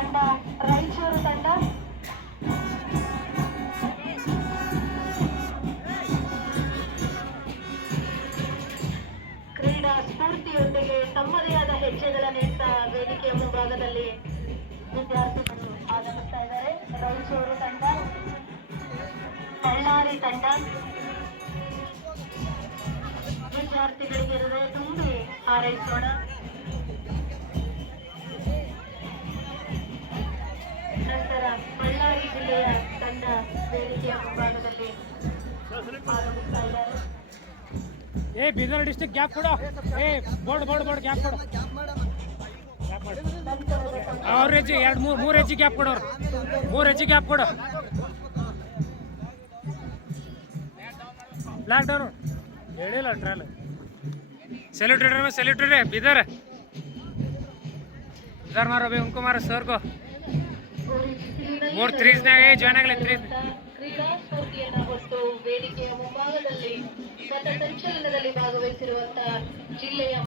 ತಂಡ ರಾಯಚೂರು ತಂಡ. ಕ್ರೀಡಾ ಸ್ಫೂರ್ತಿಯೊಂದಿಗೆ ತಮ್ಮದೇ ಆದ ಹೆಜ್ಜೆಗಳನ್ನಿಟ್ಟ ವೇದಿಕೆಯ ಮುಂಭಾಗದಲ್ಲಿ ವಿದ್ಯಾರ್ಥಿಗಳು ಆಗಮಿಸ್ತಾ ಇದ್ದಾರೆ. ರಾಯಚೂರು ತಂಡ, ಬಳ್ಳಾರಿ ತಂಡ. ವಿದ್ಯಾರ್ಥಿಗಳಿಗೆ ಹೃದಯ ತುಂಬಿ ಹಾರೈಸೋಣ. ಜಿಲ್ಲೆಯ ತಂಡ ವೇದಿಕೆಯ ಮುಂಭಾಗದಲ್ಲಿ ಆಗಮಿಸ್ತಾ ಇದ್ದಾರೆ ಏ ಬೀದರ್ ಡಿಸ್ಟಿಕ್ ಗ್ಯಾಪ್ ಕೊಡು ಏ ಬೋರ್ಡ್ ಬೋರ್ಡ್ ಬೋರ್ಡ್ ಗ್ಯಾಪ್ ಕೊಡು ಗ್ಯಾಪ್ ಮಾಡು ನಂತರದ ತಂಡ ಅವ್ರ ಹೆಜ್ಜೆ ಎರಡು ಮೂರು ಮೂರು ಹೆಜ್ಜೆ ಗ್ಯಾಪ್ ಕೊಡೋರು ಮೂರು ಹೆಜ್ಜೆ ಗ್ಯಾಪ್ ಕೊಡು ಬ್ಲಾಕ್ ಡೋರು ಹೇಳಿಲ್ಲ ಟ್ರೈಲ್ ಸೆಲ್ಯೂಟ್ में सैल्यूट रे बिदर इधर मारो अभी उनको मारो सर को ಮೂರು ತ್ರೀಸ್ನಾಗ ಜಾಯ್ನ್ ಆಗಲಿ ತ್ರೀಸ್ ಕ್ರೀಡಾ ಸ್ಫೂರ್ತಿಯನ್ನ ಹೊತ್ತು ವೇದಿಕೆಯ ಮುಂಭಾಗದಲ್ಲಿ ಪಥ ಸಂಚಲನದಲ್ಲಿ ಭಾಗವಹಿಸಿರುವಂತಹ ಜಿಲ್ಲೆಯ